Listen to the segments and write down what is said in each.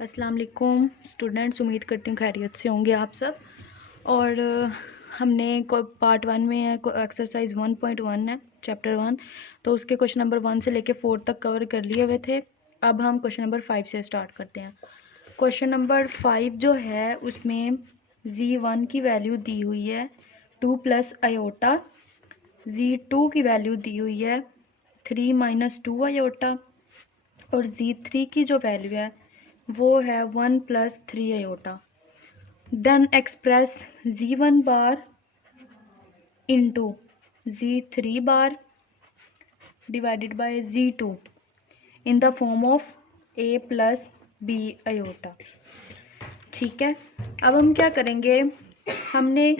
अस्सलाम वालेकुम स्टूडेंट्स, उम्मीद करती हूँ खैरियत से होंगे आप सब। और हमने पार्ट 1 में है एक्सरसाइज 1.1 है चैप्टर 1, तो उसके क्वेश्चन नंबर 1 से लेके 4 तक कवर कर लिए हुए थे। अब हम क्वेश्चन नंबर 5 से स्टार्ट करते हैं। क्वेश्चन नंबर 5 जो है उसमें Z1 की वैल्यू दी हुई है 2 प्लस आयोटा, Z2 की वैल्यू दी हुई है 3 माइनस 2 आयोटा, और Z3 की जो वैल्यू है वो है 1 plus 3 iota. Then express Z1 bar into Z3 bar divided by Z2 in the form of A plus B iota. ठीक है, अब हम क्या करेंगे, हमने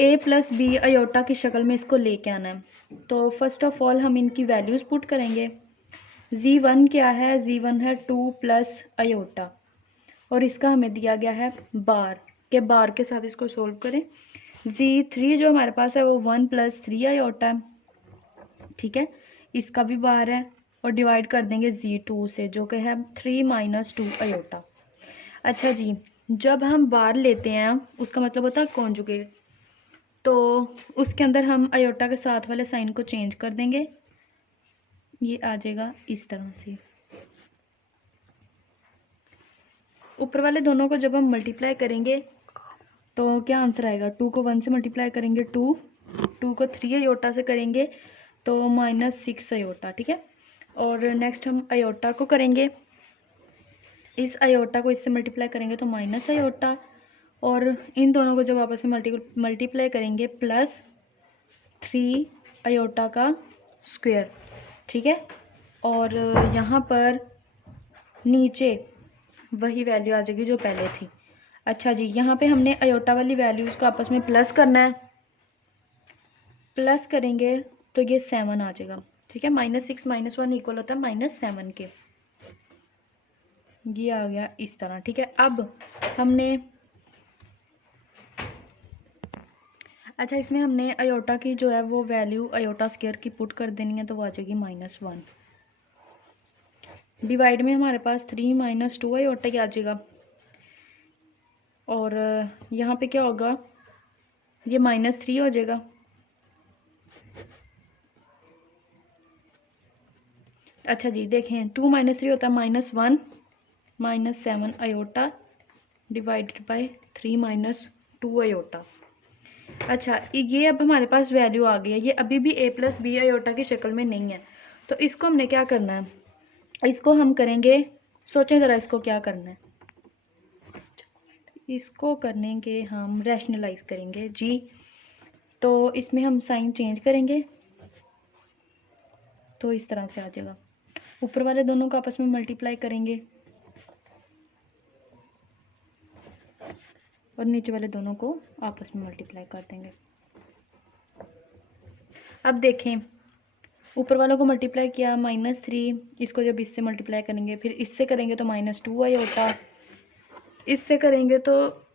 A प्लस B आयोटा की शक्ल में इसको लेके आना है। तो फर्स्ट ऑफ ऑल हम इनकी वैल्यूज़ पुट करेंगे। Z1 क्या है, Z1 है 2 प्लस आयोटा, और इसका हमें दिया गया है बार के, बार के साथ इसको सोल्व करें। Z3 जो हमारे पास है वो 1 प्लस 3 आयोटा है, ठीक है, इसका भी बार है, और डिवाइड कर देंगे Z2 से जो कि है 3 माइनस 2 आयोटा। अच्छा जी, जब हम बार लेते हैं उसका मतलब होता है कॉन्जुगेट, तो उसके अंदर हम आयोटा के साथ वाले साइन को चेंज कर देंगे। ये आ जाएगा इस तरह से। ऊपर वाले दोनों को जब हम मल्टीप्लाई करेंगे तो क्या आंसर आएगा, 2 को 1 से मल्टीप्लाई करेंगे 2 को 3 आयोटा से करेंगे तो -6 आयोटा, ठीक है। और नेक्स्ट हम आयोटा को करेंगे, इस आयोटा को इससे मल्टीप्लाई करेंगे तो माइनस आयोटा, और इन दोनों को जब आपस में मल्टीप्लाई करेंगे +3 आयोटा का स्क्वायर, ठीक है। और यहाँ पर नीचे वही वैल्यू आ जाएगी जो पहले थी। अच्छा जी, यहाँ पे हमने आयोटा वाली वैल्यूज़ को आपस में प्लस करना है, प्लस करेंगे तो ये 7 आ जाएगा, ठीक है। -6 - 1 इक्वल होता है -7 के, ये आ गया इस तरह, ठीक है। अब हमने अच्छा, इसमें हमने आयोटा की जो है वो वैल्यू आयोटा स्क्वायर की पुट कर देनी है, तो वो आ जाएगी -1। डिवाइड में हमारे पास 3 माइनस 2 आयोटा ही आ जाएगा, और यहाँ पे क्या होगा, ये -3 हो जाएगा। अच्छा जी, देखें 2 - 3 होता है -1 -7 iota divided by 3 minus 2 iota. अच्छा, ये अब हमारे पास वैल्यू आ गई है, ये अभी भी A प्लस B आयोटा की शक्ल में नहीं है, तो इसको हमने क्या करना है, इसको हम करेंगे, सोचें ज़रा इसको क्या करना है, इसको करने के हम रैशनलाइज करेंगे जी। तो इसमें हम साइन चेंज करेंगे तो इस तरह से आ जाएगा, ऊपर वाले दोनों को आपस में मल्टीप्लाई करेंगे और नीचे वाले दोनों को आपस में मल्टीप्लाई कर देंगे। अब देखें, ऊपर वालों को मल्टीप्लाई किया -3, इसको जब इससे मल्टीप्लाई करेंगे फिर इससे करेंगे तो -2 आयोटा, इससे करेंगे तो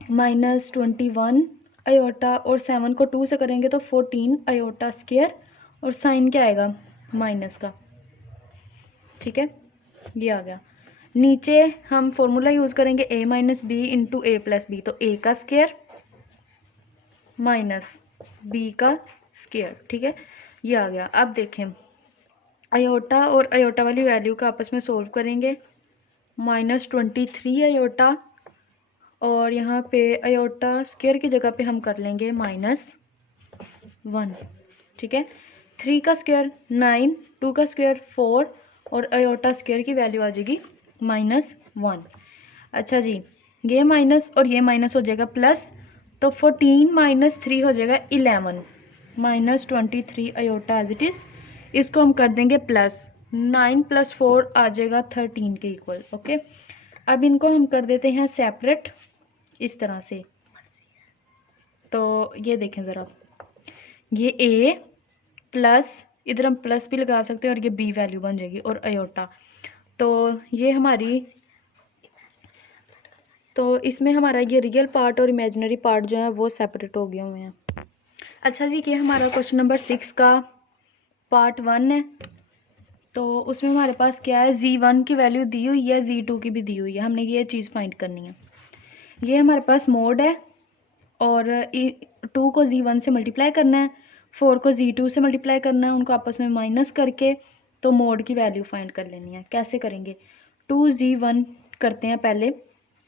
-21 आयोटा, और 7 को 2 से करेंगे तो 14 आयोटा स्क्वायर, और साइन क्या आएगा, माइनस का, ठीक है। ये आ गया। नीचे हम फॉर्मूला यूज़ करेंगे A - B into A plus B, तो A का स्क्वायर माइनस B का स्क्वायर, ठीक है, ये आ गया। अब देखें, आयोटा और आयोटा वाली वैल्यू का आपस में सोल्व करेंगे, -23 आयोटा, और यहाँ पे आयोटा स्क्वायर की जगह पे हम कर लेंगे -1, ठीक है। 3 का स्क्वायर 9, 2 का स्क्वायर 4, और आयोटा स्क्वायर की वैल्यू आ जाएगी -1। अच्छा जी, ये माइनस और ये माइनस हो जाएगा प्लस, तो 14 - 3 हो जाएगा 11, -23 आयोटा एज इट इज़, इसको हम कर देंगे प्लस, 9 + 4 आ जाएगा 13 के इक्वल, ओके। अब इनको हम कर देते हैं सेपरेट इस तरह से। तो ये देखें ज़रा, ये A प्लस, इधर हम प्लस भी लगा सकते हैं और ये B वैल्यू बन जाएगी, और आयोटा, तो ये हमारी, तो इसमें हमारा ये रियल पार्ट और इमेजिनरी पार्ट जो है वो सेपरेट हो गए हुए हैं। अच्छा जी, ये हमारा क्वेश्चन नंबर 6 का पार्ट 1 है। तो उसमें हमारे पास क्या है, Z1 की वैल्यू दी हुई है, Z2 की भी दी हुई है, हमने ये चीज़ फाइंड करनी है। ये हमारे पास मोड है और 2 को Z1 से मल्टीप्लाई करना है, 4 को Z2 से मल्टीप्लाई करना है, उनको आपस में माइनस करके तो मोड की वैल्यू फाइंड कर लेनी है। कैसे करेंगे, 2Z1 करते हैं पहले,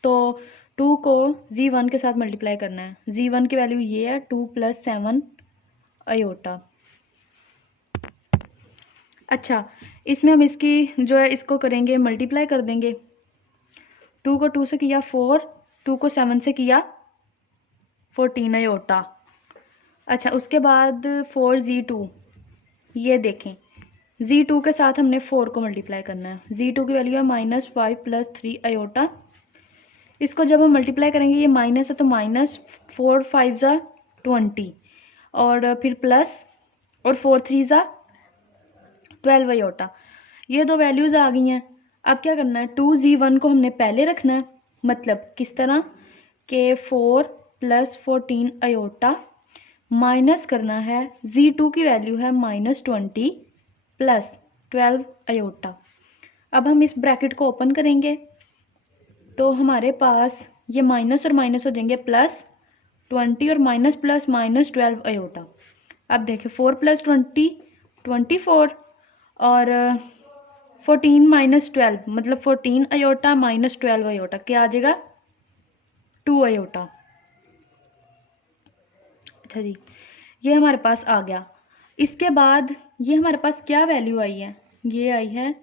तो 2 को Z1 के साथ मल्टीप्लाई करना है। Z1 की वैल्यू ये है 2 + 7 अयोटा। अच्छा, इसमें हम इसकी जो है इसको करेंगे मल्टीप्लाई कर देंगे। 2 को 2 से किया 4, 2 को 7 से किया 14 अयोटा। अच्छा, उसके बाद 4Z2, ये देखें Z2 के साथ हमने 4 को मल्टीप्लाई करना है। Z2 की वैल्यू है -5 + 3 अयोटा। इसको जब हम मल्टीप्लाई करेंगे, ये माइनस है तो -4 × 5 = 20 और फिर प्लस और 4 × 3 = 12 अयोटा। ये दो वैल्यूज़ आ गई हैं। अब क्या करना है, 2Z1 को हमने पहले रखना है, मतलब किस तरह के 4 + 14 अयोटा माइनस करना है, Z2 की वैल्यू है -20 + 12 अयोटा। अब हम इस ब्रैकेट को ओपन करेंगे तो हमारे पास ये माइनस और माइनस हो जाएंगे, +20 और माइनस प्लस -12 अयोटा। अब देखिए 4 + 20 24 और 14 - 12 मतलब 14 अयोटा -12 अयोटा, क्या आ जाएगा 2 अयोटा। अच्छा जी, ये हमारे पास आ गया। इसके बाद ये हमारे पास क्या वैल्यू आई है, ये आई है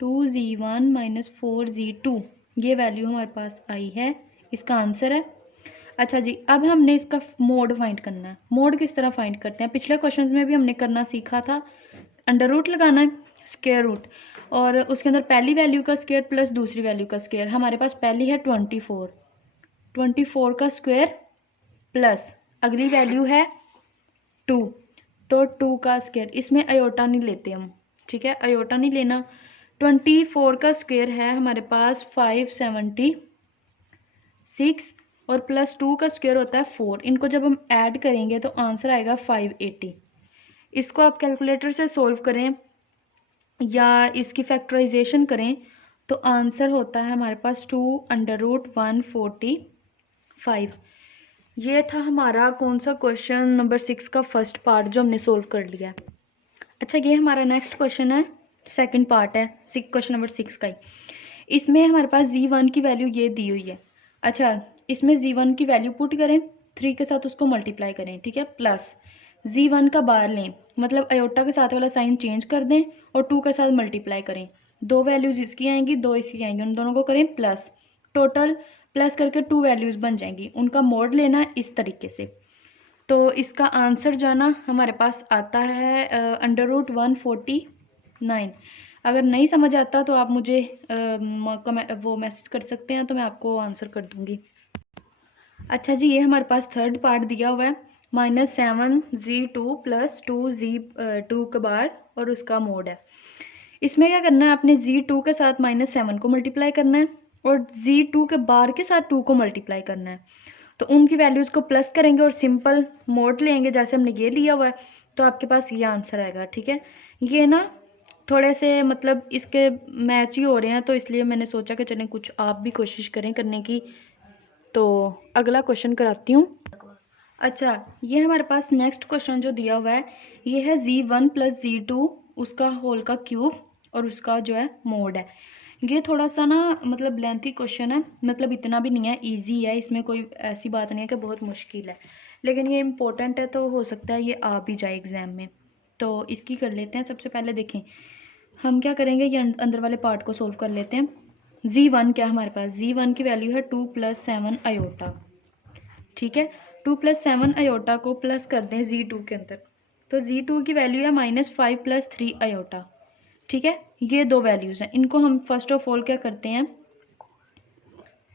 2Z1 - 4Z2, ये वैल्यू हमारे पास आई है, इसका आंसर है। अच्छा जी, अब हमने इसका मोड फाइंड करना है। मोड किस तरह फाइंड करते हैं, पिछले क्वेश्चंस में भी हमने करना सीखा था, अंडर रूट लगाना है, स्क्वायर रूट, और उसके अंदर पहली वैल्यू का स्क्वायर प्लस दूसरी वैल्यू का स्क्वायर। हमारे पास पहली है 24 का स्क्वायर प्लस अगली वैल्यू है 2, तो 2 का स्क्वायर। इसमें अयोटा नहीं लेते हम, ठीक है, अयोटा नहीं लेना। 24 का स्क्वायर है हमारे पास 576 और प्लस 2 का स्क्वायर होता है 4। इनको जब हम ऐड करेंगे तो आंसर आएगा 580। इसको आप कैलकुलेटर से सोल्व करें या इसकी फैक्टराइजेशन करें तो आंसर होता है हमारे पास 2√145। ये था हमारा कौन सा क्वेश्चन, नंबर 6 का फर्स्ट पार्ट जो हमने सोल्व कर लिया है। अच्छा, ये हमारा नेक्स्ट क्वेश्चन है, सेकंड पार्ट है क्वेश्चन नंबर 6 का ही। इसमें हमारे पास Z1 की वैल्यू ये दी हुई है। अच्छा, इसमें Z1 की वैल्यू पुट करें, 3 के साथ उसको मल्टीप्लाई करें, ठीक है, प्लस Z1 का बार लें, मतलब अयोटा के साथ वाला साइन चेंज कर दें और 2 के साथ मल्टीप्लाई करें। दो वैल्यूज़ इसकी आएंगी, दो इसकी आएंगी, उन दोनों को करें प्लस, टोटल प्लस करके 2 वैल्यूज़ बन जाएंगी, उनका मोड लेना है इस तरीके से। तो इसका आंसर जो है ना हमारे पास आता है √149। अगर नहीं समझ आता तो आप मुझे वो मैसेज कर सकते हैं, तो मैं आपको आंसर कर दूंगी। अच्छा जी, ये हमारे पास थर्ड पार्ट दिया हुआ है, -7Z2 + 2Z2 का बार और उसका मोड है। इसमें क्या करना है, आपने Z2 के साथ -7 को मल्टीप्लाई करना है और Z2 के बार के साथ 2 को मल्टीप्लाई करना है। तो उनकी वैल्यूज़ को प्लस करेंगे और सिंपल मोड लेंगे, जैसे हमने ये लिया हुआ है, तो आपके पास ये आंसर आएगा, ठीक है। ये ना थोड़े से मतलब इसके मैच ही हो रहे हैं, तो इसलिए मैंने सोचा कि चलें कुछ आप भी कोशिश करें करने की। तो अगला क्वेश्चन कराती हूँ। अच्छा, ये हमारे पास नेक्स्ट क्वेश्चन जो दिया हुआ है, ये है Z1 + Z2 उसका होल का क्यूब और उसका जो है मोड है। ये थोड़ा सा ना मतलब लेंथी क्वेश्चन है, मतलब इतना भी नहीं है, इजी है, इसमें कोई ऐसी बात नहीं है कि बहुत मुश्किल है, लेकिन ये इम्पोर्टेंट है तो हो सकता है ये आ भी जाए एग्ज़ाम में। तो इसकी कर लेते हैं। सबसे पहले देखें हम क्या करेंगे, ये अंदर वाले पार्ट को सोल्व कर लेते हैं। Z1 क्या है हमारे पास, Z1 की वैल्यू है 2 + 7 अयोटा, ठीक है। 2 + 7 अयोटा को प्लस कर दें Z2 के अंदर, तो Z2 की वैल्यू है -5 + 3 अयोटा, ठीक है। ये दो वैल्यूज़ हैं, इनको हम फर्स्ट ऑफ ऑल क्या करते हैं,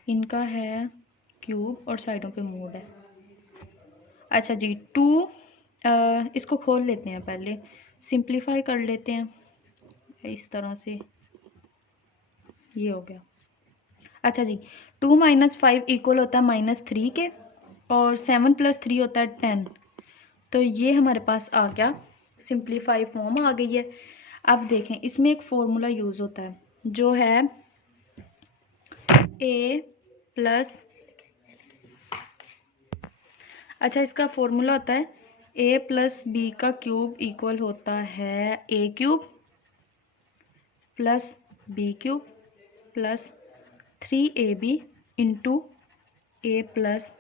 इनका है क्यूब और साइडों पे मोड है। अच्छा जी, 2 इसको खोल लेते हैं, पहले सिंप्लीफाई कर लेते हैं इस तरह से, ये हो गया। अच्छा जी, 2 - 5 इक्वल होता है -3 के और 7 + 3 होता है 10। तो ये हमारे पास आ गया, सिंप्लीफाई फॉर्म आ गई है। अब देखें इसमें एक फॉर्मूला यूज़ होता है जो है a प्लस, अच्छा इसका फॉर्मूला होता है a प्लस बी का क्यूब इक्वल होता है a cube plus B cube plus 3ab into a plus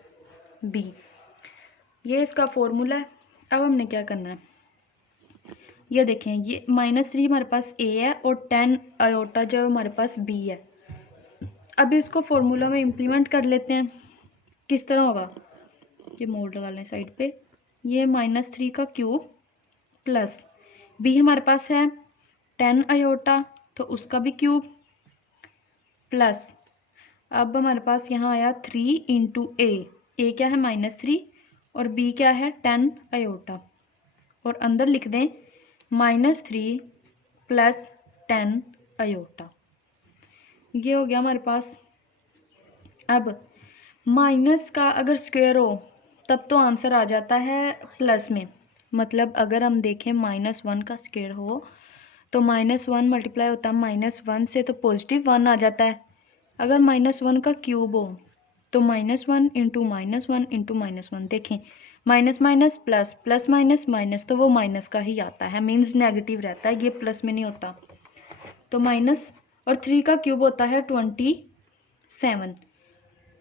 B. ये इसका फॉर्मूला है। अब हमने क्या करना है, ये देखें ये -3 हमारे पास a है और 10 आयोटा जो हमारे पास b है। अब इसको फॉर्मूला में इम्प्लीमेंट कर लेते हैं। किस तरह होगा, ये मोड लगा लें साइड पे, ये -3 का क्यूब प्लस b हमारे पास है 10 आयोटा तो उसका भी क्यूब प्लस, अब हमारे पास यहाँ आया 3 इंटू ए क्या है -3 और b क्या है 10 आयोटा, और अंदर लिख दें -3 प्लस 10 आयोटा। ये हो गया हमारे पास। अब माइनस का अगर स्क्वायर हो तब तो आंसर आ जाता है प्लस में, मतलब अगर हम देखें -1 का स्क्वायर हो तो -1 मल्टीप्लाई होता है -1 से तो +1 आ जाता है। अगर -1 का क्यूब हो तो -1 इंटू -1 इंटू -1, देखें minus minus plus plus minus minus तो वो माइनस का ही आता है, मीन्स नेगेटिव रहता है, ये प्लस में नहीं होता। तो माइनस और 3 का क्यूब होता है 27।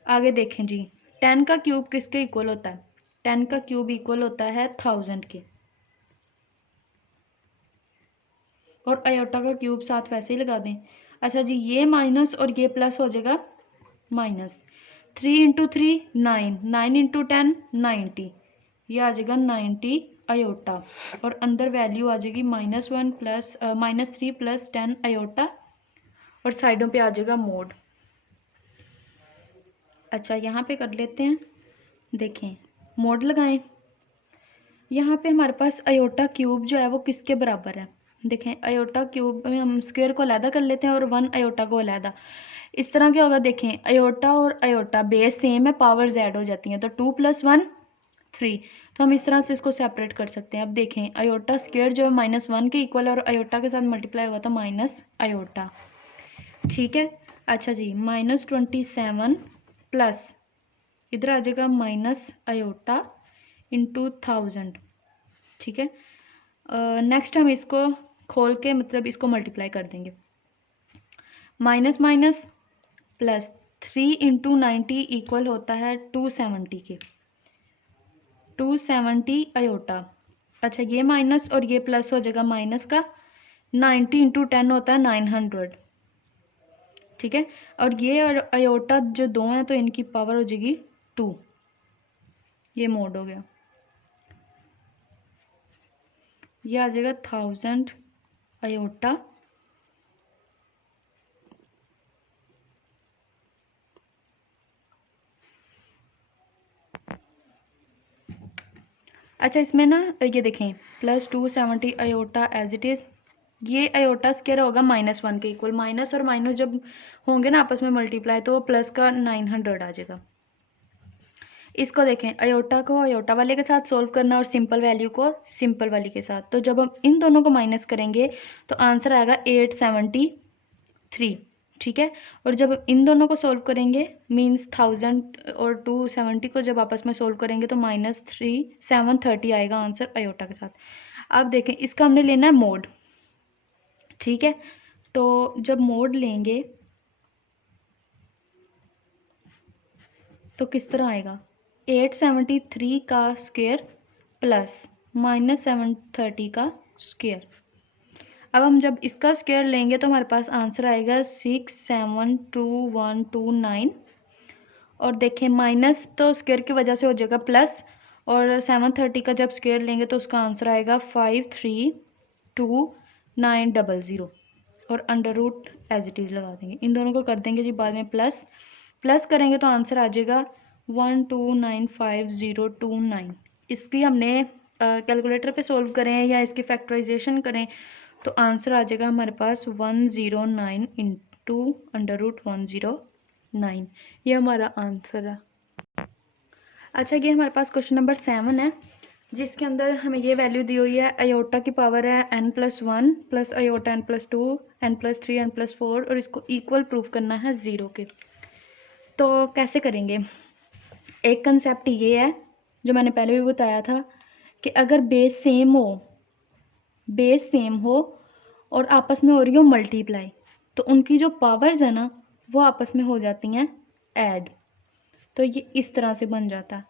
आगे देखें जी 10 का क्यूब किसके इक्वल होता है, 10 का क्यूब इक्वल होता है 1000 के, और आयोटा का क्यूब साथ वैसे ही लगा दें। अच्छा जी ये माइनस और ये प्लस हो जाएगा माइनस, 3 इंटू 3 9, 9 इंटू 10 90, ये आ जाएगा 90 आयोटा, और अंदर वैल्यू आ जाएगी -1 प्लस -3 प्लस 10 आयोटा, और साइडों पे आ जाएगा मोड। अच्छा यहाँ पे कर लेते हैं, देखें मोड लगाएं। यहाँ पे हमारे पास आयोटा क्यूब जो है वो किसके बराबर है, देखें आयोटा क्यूब में हम स्क्वायर को अलहदा कर लेते हैं और 1 आयोटा को अलहदा। इस तरह क्या होगा, देखें आयोटा और आयोटा बेस सेम है, पावर ऐड हो जाती हैं, तो 2 + 1 3, तो हम इस तरह से इसको सेपरेट कर सकते हैं। अब देखें आयोटा स्क्वायर जो है -1 के इक्वल है और आयोटा के साथ मल्टीप्लाई होगा तो माइनस आयोटा, ठीक है। अच्छा जी -27 प्लस इधर आ जाएगा माइनस आयोटा इंटू 1000, ठीक है। नेक्स्ट हम इसको खोल के मतलब इसको मल्टीप्लाई कर देंगे, minus minus plus 3 into 90 equal होता है 270 के, 270 आयोटा। अच्छा ये माइनस और ये प्लस हो जाएगा माइनस का, 90 इंटू 10 होता है 900, ठीक है। और ये और आयोटा जो दो हैं तो इनकी पावर हो जाएगी 2, ये मोड हो गया। ये आ जाएगा 1000 आयोटा अच्छा इसमें ना ये देखें +270 आयोटा एज इट इज़, ये आयोटा स्क्वायर होगा -1 के इक्वल, माइनस और माइनस जब होंगे ना आपस में मल्टीप्लाई तो प्लस का 900 आ जाएगा। इसको देखें आयोटा को आयोटा वाले के साथ सोल्व करना और सिंपल वैल्यू को सिंपल वाली के साथ, तो जब हम इन दोनों को माइनस करेंगे तो आंसर आएगा 873, ठीक है। और जब इन दोनों को सोल्व करेंगे मींस 1000 और 270 को जब आपस में सोल्व करेंगे तो -730 आएगा आंसर आयोटा के साथ। अब देखें इसका हमने लेना है मोड, ठीक है। तो जब मोड लेंगे तो किस तरह आएगा, 873 का स्क्वायर प्लस -730 का स्क्वायर। अब हम जब इसका स्क्वायर लेंगे तो हमारे पास आंसर आएगा 672129, और देखें माइनस तो स्क्वायर की वजह से हो जाएगा प्लस, और 730 का जब स्क्वायर लेंगे तो उसका आंसर आएगा 532,900, और under root as it is लगा देंगे। इन दोनों को कर देंगे जी बाद में प्लस, प्लस करेंगे तो आंसर आ जाएगा 1295029। इसकी हमने कैलकुलेटर पे सोल्व करें या इसकी फैक्टराइजेशन करें तो आंसर आ जाएगा हमारे पास 109 इंटू √109, ये हमारा आंसर है। अच्छा ये हमारे पास क्वेश्चन नंबर 7 है। जिसके अंदर हमें ये वैल्यू दी हुई है, आयोटा की पावर है n+1 plus iota n+2 n+3 n+4 और इसको इक्वल प्रूफ करना है 0 के। तो कैसे करेंगे? एक कंसेप्ट ये है जो मैंने पहले भी बताया था कि अगर बेस सेम हो और आपस में हो रही हो मल्टीप्लाई, तो उनकी जो पावर्स है ना वो आपस में हो जाती हैं ऐड। तो ये इस तरह से बन जाता है।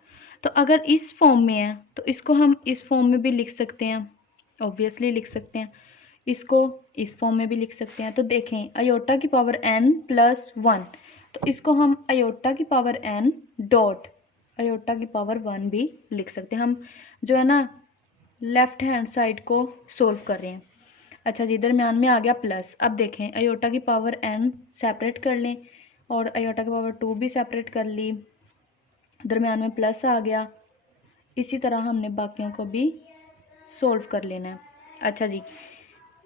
तो अगर इस फॉर्म में है तो इसको हम इस फॉर्म में भी लिख सकते हैं, ऑब्वियसली लिख सकते हैं। इसको इस फॉर्म में भी लिख सकते हैं। तो देखें, आयोटा की पावर n+1, तो इसको हम आयोटा की पावर n डॉट आयोटा की पावर 1 भी लिख सकते हैं। हम जो है ना लेफ्ट हैंड साइड को सोल्व कर रहे हैं। अच्छा जी, दरम्यान में आ गया प्लस। अब देखें, आयोटा की पावर n सेपरेट कर लें और आयोटा की पावर 2 भी सेपरेट कर ली, दरम्यान में प्लस आ गया। इसी तरह हमने बाकियों को भी सोल्व कर लेना है। अच्छा जी,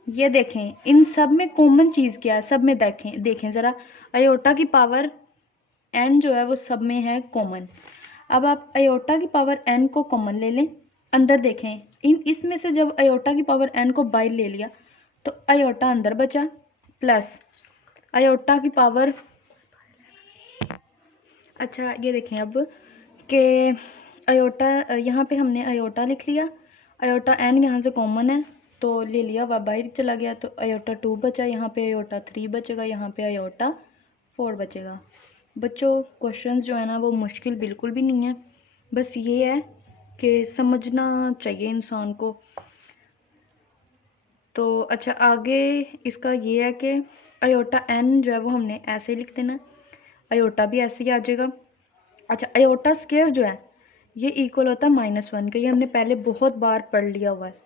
ये देखें, इन सब में कॉमन चीज़ क्या है? सब में देखें ज़रा, आयोटा की पावर n जो है वो सब में है कॉमन। अब आप आयोटा की पावर n को कॉमन ले लें, अंदर देखें, इसमें से जब आयोटा की पावर n को बाहर ले लिया तो आयोटा अंदर बचा प्लस आयोटा की पावर। अच्छा ये देखें अब कि आयोटा, यहाँ पे हमने आयोटा लिख लिया, आयोटा n यहाँ से कॉमन है तो ले लिया, वह बाहर चला गया, तो आयोटा 2 बचा, यहाँ पे आयोटा 3 बचेगा, यहाँ पे आयोटा 4 बचेगा। बच्चों, क्वेश्चंस जो है ना वो मुश्किल बिल्कुल भी नहीं है, बस ये है कि समझना चाहिए इंसान को। तो अच्छा, आगे इसका ये है कि आयोटा n जो है वो हमने ऐसे लिख देना, आयोटा भी ऐसे ही आ जाएगा। अच्छा, आयोटा स्क्वायर जो है ये इक्वल होता है -1 के, ये हमने पहले बहुत बार पढ़ लिया हुआ है।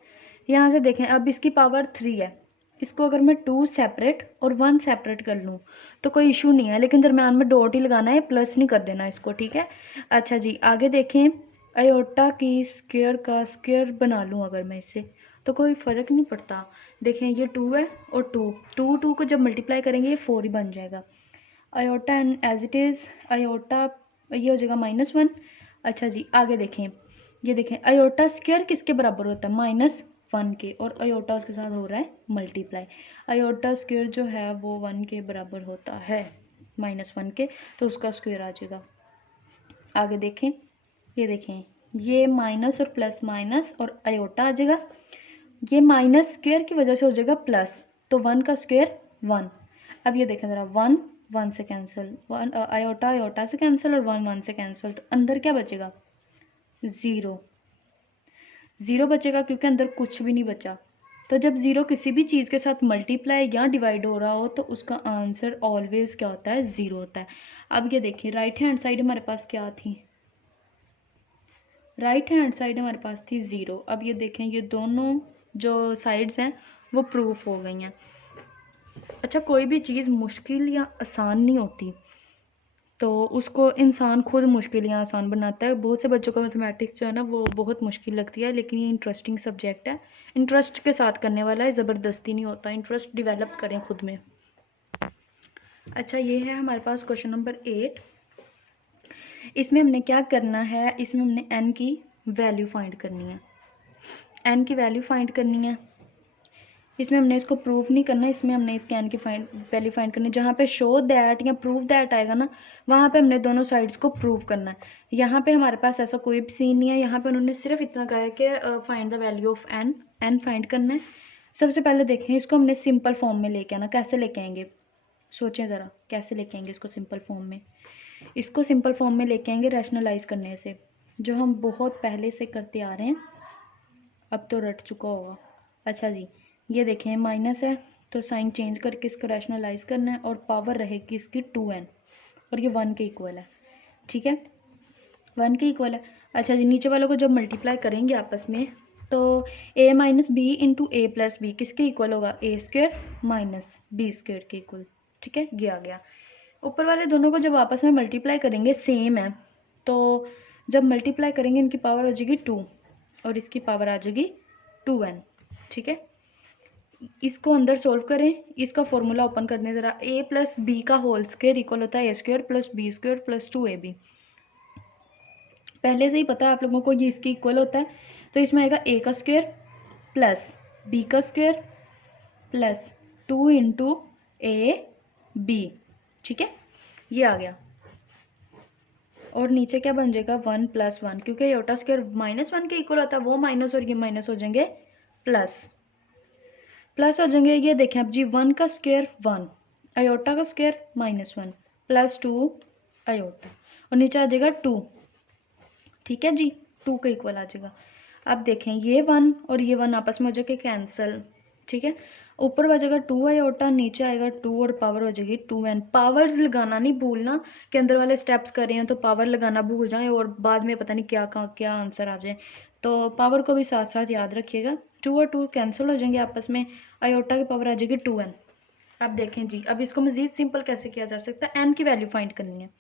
यहाँ से देखें, अब इसकी पावर 3 है, इसको अगर मैं 2 सेपरेट और 1 सेपरेट कर लूँ तो कोई इशू नहीं है, लेकिन दरम्यान में डॉट ही लगाना है, प्लस नहीं कर देना इसको, ठीक है। अच्छा जी, आगे देखें, आयोटा की स्क्वायर का स्क्वायर बना लूँ अगर मैं इससे, तो कोई फ़र्क नहीं पड़ता। देखें, ये 2 है और 2 को जब मल्टीप्लाई करेंगे ये 4 ही बन जाएगा। Iota and as it is iota ये हो जाएगा -1। अच्छा जी, आगे देखें, ये देखें, आयोटा स्क्वायर किसके बराबर होता है? -1 के, और आयोटा उसके साथ हो रहा है मल्टीप्लाई। आयोटा स्क्वायर जो है वो 1 के बराबर होता है -1 के, तो उसका स्क्वायर आ जाएगा। आगे देखें, ये देखें, ये माइनस और प्लस माइनस और आयोटा आ जाएगा, ये माइनस स्क्वायर की वजह से हो जाएगा प्लस, तो 1 का स्क्वायर 1। अब ये देखें ज़रा, 1 1 से कैंसिल, 1 आयोटा आयोटा से कैंसिल और 1 1 से कैंसिल, तो अंदर क्या बचेगा? 0 बचेगा, क्योंकि अंदर कुछ भी नहीं बचा। तो जब 0 किसी भी चीज़ के साथ मल्टीप्लाई या डिवाइड हो रहा हो तो उसका आंसर ऑलवेज क्या होता है? 0 होता है। अब ये देखिए, राइट हैंड साइड हमारे पास क्या थी? राइट हैंड साइड हमारे पास थी 0। अब ये देखें, ये दोनों जो साइड्स हैं वो प्रूफ हो गई हैं। अच्छा, कोई भी चीज़ मुश्किल या आसान नहीं होती, तो उसको इंसान खुद मुश्किल या आसान बनाता है। बहुत से बच्चों को मैथमेटिक्स जो है ना वो बहुत मुश्किल लगती है, लेकिन ये इंटरेस्टिंग सब्जेक्ट है, इंटरेस्ट के साथ करने वाला है, ज़बरदस्ती नहीं होता। इंटरेस्ट डेवलप करें खुद में। अच्छा, ये है हमारे पास क्वेश्चन नंबर 8। इसमें हमने क्या करना है? इसमें हमने n की वैल्यू फाइंड करनी है, n की वैल्यू फाइंड करनी है। इसमें हमने इसको प्रूव नहीं करना, इसमें हमने इसके n की वैल्यू फाइंड करनी है। जहाँ पे शो दैट या प्रूव दैट आएगा ना, वहाँ पे हमने दोनों साइड्स को प्रूव करना है। यहाँ पे हमारे पास ऐसा कोई भी सीन नहीं है, यहाँ पे उन्होंने सिर्फ इतना कहा है कि find the value of n find करना है। सबसे पहले देखें, इसको हमने सिंपल फॉर्म में लेके आना। कैसे लेके आएंगे? सोचें ज़रा, कैसे लेके आएंगे इसको सिंपल फॉर्म में? इसको सिंपल फॉर्म में लेके आएंगे रैशनलाइज करने से, जो हम बहुत पहले से करते आ रहे हैं, अब तो रट चुका होगा। अच्छा जी, ये देखें, माइनस है तो साइन चेंज करके इसको रैशनलाइज करना है, और पावर रहेगी इसकी 2n, और ये 1 के इक्वल है, ठीक है, 1 के इक्वल है। अच्छा जी, नीचे वालों को जब मल्टीप्लाई करेंगे आपस में तो a minus B into A plus B किसके इक्वल होगा? a square minus B square के इक्वल, ठीक है, ये आ गया। ऊपर वाले दोनों को जब आपस में मल्टीप्लाई करेंगे, सेम है, तो जब मल्टीप्लाई करेंगे इनकी पावर हो जाएगी 2 और इसकी पावर आ जाएगी 2n, ठीक है। इसको अंदर सोल्व करें, इसका फॉर्मूला ओपन करने ज़रा, a प्लस बी का होल स्क्वायर इक्वल होता है a square plus B square plus 2ab। पहले से ही पता है आप लोगों को ये इसके इक्वल होता है, तो इसमें आएगा a का स्क्वायर प्लस b का स्क्वायर प्लस 2 इंटू ab, ठीक है, ये आ गया। और नीचे क्या बन जाएगा 1 + 1, क्योंकि आयोटा स्क्वायर -1 के इक्वल होता है, वो माइनस और ये माइनस हो जाएंगे प्लस हो जाएंगे। ये देखें अब जी 1 का स्क्वायर 1, आयोटा का स्क्वायर -1 प्लस 2 आयोटा, और नीचे आ जाएगा 2, ठीक है जी, 2 का इक्वल आ जाएगा। अब देखें ये 1 और ये 1 आपस में हो जाएगा कैंसिल, ठीक है, ऊपर बचेगा 2 आयोटा, नीचे आएगा 2 और पावर हो जाएगी 2n। पावर्स लगाना नहीं भूलना कि अंदर वाले स्टेप्स कर रहे हैं तो पावर लगाना भूल जाएं और बाद में पता नहीं क्या आंसर आ जाए, तो पावर को भी साथ साथ याद रखिएगा। 2 और 2 कैंसिल हो जाएंगे आपस में, आयोटा की पावर आ जाएगी 2n। अब देखें जी, अब इसको मज़ीद सिंपल कैसे किया जा सकता है, n की वैल्यू फाइंड करनी है।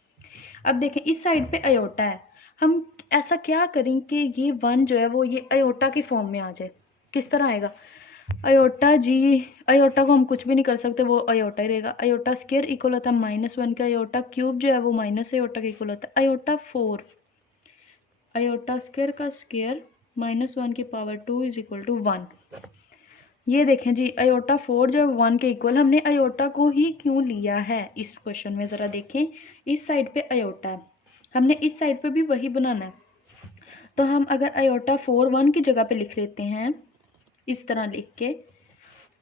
अब देखें इस साइड पे आयोटा है, हम ऐसा क्या करें कि ये 1 जो है वो ये आयोटा की फॉर्म में आ जाए। किस तरह आएगा आयोटा जी, आयोटा को हम कुछ भी नहीं कर सकते, वो आयोटा ही रहेगा। आयोटा स्क्वायर इक्वल होता है -1 का, आयोटा क्यूब जो है वो माइनस आयोटा का इक्वल होता है आयोटा 4, आयोटा स्क्वायर का स्क्वायर -1 की पावर 2 = 1। ये देखें जी आयोटा 4 जो है 1 के इक्वल, हमने आयोटा को ही क्यों लिया है इस क्वेश्चन में, ज़रा देखें इस साइड पे आयोटा है, हमने इस साइड पे भी वही बनाना है। तो हम अगर आयोटा 4 1 की जगह पे लिख लेते हैं इस तरह लिख के,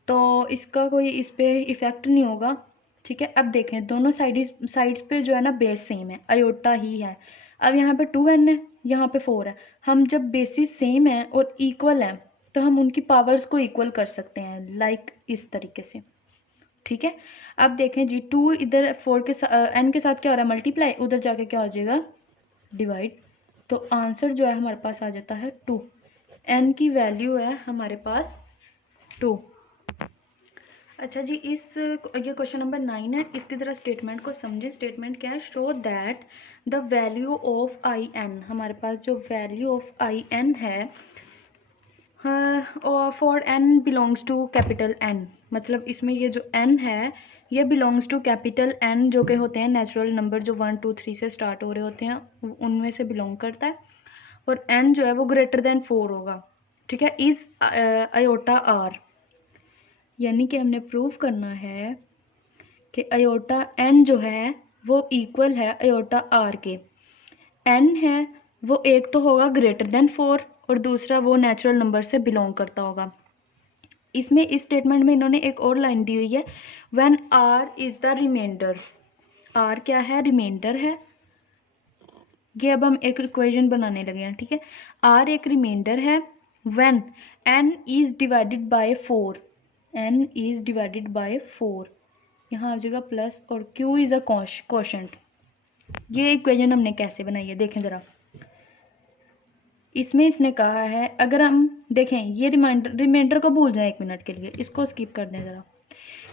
तो इसका कोई इस पर इफ़ेक्ट नहीं होगा, ठीक है। अब देखें दोनों साइड्स पे जो है ना बेस सेम है, आयोटा ही है। अब यहाँ पे 2n है, यहाँ पे 4 है, हम जब बेसिस सेम है और इक्वल है तो हम उनकी पावर्स को इक्वल कर सकते हैं, लाइक इस तरीके से, ठीक है। अब देखें जी 2 इधर 4 के n के साथ क्या हो रहा है मल्टीप्लाई, उधर जाके क्या हो जाएगा डिवाइड, तो आंसर जो है हमारे पास आ जाता है 2, n की वैल्यू है हमारे पास 2। अच्छा जी, ये क्वेश्चन नंबर 9 है, इसकी ज़रा स्टेटमेंट को समझें। स्टेटमेंट क्या है, show that the value of I N, हमारे पास जो वैल्यू ऑफ आई एन है और for N belongs to capital N, मतलब इसमें ये जो एन है ये बिलोंग्स टू कैपिटल एन, जो कि होते हैं नेचुरल नंबर जो 1 2 3 से स्टार्ट हो रहे होते हैं उनमें से बिलोंग करता है, और एन जो है वो ग्रेटर देन 4 होगा, ठीक है, इज़ आयोटा आर, यानी कि हमने प्रूव करना है कि आयोटा एन जो है वो इक्वल है आयोटा आर के। एन है वो एक तो होगा ग्रेटर देन 4 और दूसरा वो नेचुरल नंबर से बिलोंग करता होगा। इसमें इस स्टेटमेंट में इन्होंने एक और लाइन दी हुई है, when R is the remainder, R क्या है रिमाइंडर है, ये अब हम एक इक्वेशन बनाने लगे हैं, ठीक है। आर एक रिमाइंडर है when an is divided by 4, n is divided by 4, यहाँ आ जाएगा प्लस, और q इज़ अ कोशेंट। ये इक्वेशन हमने कैसे बनाई है देखें ज़रा, इसमें इसने कहा है, अगर हम देखें ये रिमाइंडर को भूल जाएं 1 मिनट के लिए, इसको स्किप कर दें ज़रा।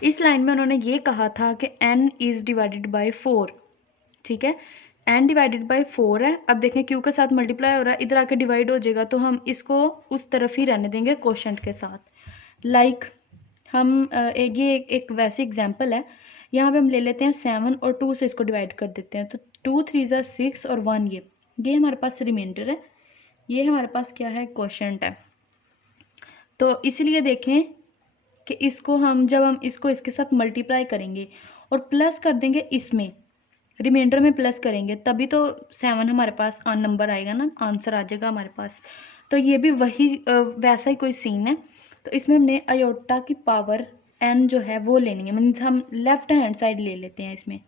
इस लाइन में उन्होंने ये कहा था कि n इज़ डिवाइडेड बाय 4, ठीक है, n डिवाइडेड बाय 4 है। अब देखें q के साथ मल्टीप्लाई हो रहा है, इधर आके डिवाइड हो जाएगा, तो हम इसको उस तरफ ही रहने देंगे कोशेंट के साथ। लाइक हम ये एक वैसे एग्जांपल है, यहाँ पे हम ले लेते हैं 7 और 2 से इसको डिवाइड कर देते हैं, तो 2 3 ज़ा 6 और 1 ये हमारे पास रिमाइंडर है, ये हमारे पास क्या है कोशेंट है। तो इसलिए देखें कि इसको हम जब हम इसको इसके साथ मल्टीप्लाई करेंगे और प्लस कर देंगे, इसमें रिमाइंडर में प्लस करेंगे तभी तो 7 हमारे पास नंबर आएगा ना, आंसर आ जाएगा हमारे पास। तो ये भी वही वैसा ही कोई सीन है। तो इसमें हमने आयोटा की पावर n जो है वो लेनी है, मीन्स हम लेफ्ट हैंड साइड ले लेते हैं। इसमें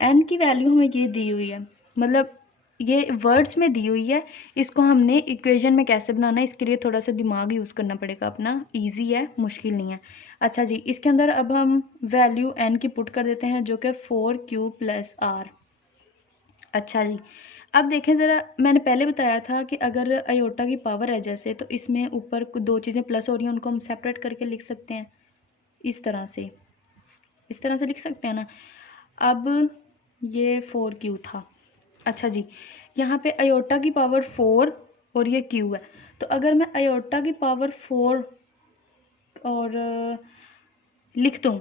n की वैल्यू हमें ये दी हुई है, मतलब ये वर्ड्स में दी हुई है, इसको हमने इक्वेशन में कैसे बनाना है इसके लिए थोड़ा सा दिमाग यूज़ करना पड़ेगा अपना, इजी है मुश्किल नहीं है। अच्छा जी, इसके अंदर अब हम वैल्यू n की पुट कर देते हैं जो कि 4q + r। अच्छा जी, अब देखें ज़रा, मैंने पहले बताया था कि अगर आयोटा की पावर है जैसे, तो इसमें ऊपर 2 चीज़ें प्लस हो रही हैं, उनको हम सेपरेट करके लिख सकते हैं इस तरह से लिख सकते हैं ना। अब ये 4q था। अच्छा जी, यहाँ पे आयोटा की पावर 4 और ये q है, तो अगर मैं आयोटा की पावर 4 और लिख दूँ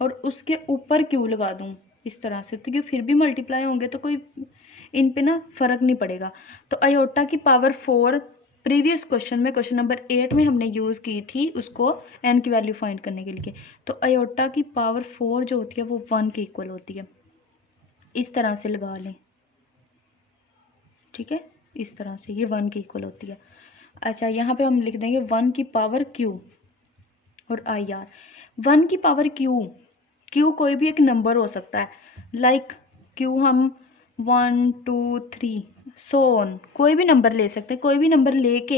और उसके ऊपर q लगा दूँ इस तरह से, तो ये फिर भी मल्टीप्लाई होंगे, तो कोई इन पे ना फ़र्क नहीं पड़ेगा। तो आयोटा की पावर 4 प्रीवियस क्वेश्चन में, क्वेश्चन नंबर 8 में हमने यूज़ की थी उसको n की वैल्यू फाइंड करने के लिए। तो आयोटा की पावर 4 जो होती है वो 1 के इक्वल होती है। इस तरह से लगा लें, ठीक है, इस तरह से ये 1 के इक्वल होती है। अच्छा, यहाँ पे हम लिख देंगे 1 की पावर q और आई आर। 1 की पावर q कोई भी एक नंबर हो सकता है, लाइक q हम 1 2 3 सो ऑन कोई भी नंबर ले सकते हैं। कोई भी नंबर लेके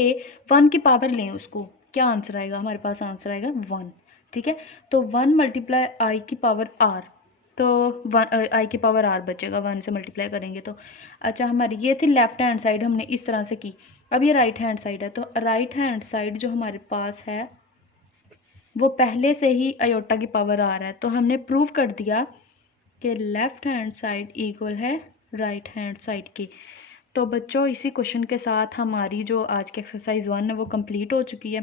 1 की पावर लें, उसको क्या आंसर आएगा, हमारे पास आंसर आएगा 1, ठीक है। तो 1 मल्टीप्लाई आई की पावर आर, तो आई की पावर आर बचेगा 1 से मल्टीप्लाई करेंगे तो। अच्छा, हमारी ये थी लेफ्ट हैंड साइड, हमने इस तरह से की। अब ये राइट हैंड साइड है, तो राइट हैंड साइड जो हमारे पास है वो पहले से ही अयोटा की पावर आ रहा है, तो हमने प्रूव कर दिया कि लेफ़्ट हैंड साइड इक्वल है राइट हैंड साइड की। तो बच्चों, इसी क्वेश्चन के साथ हमारी जो आज की एक्सरसाइज 1 है वो कंप्लीट हो चुकी है।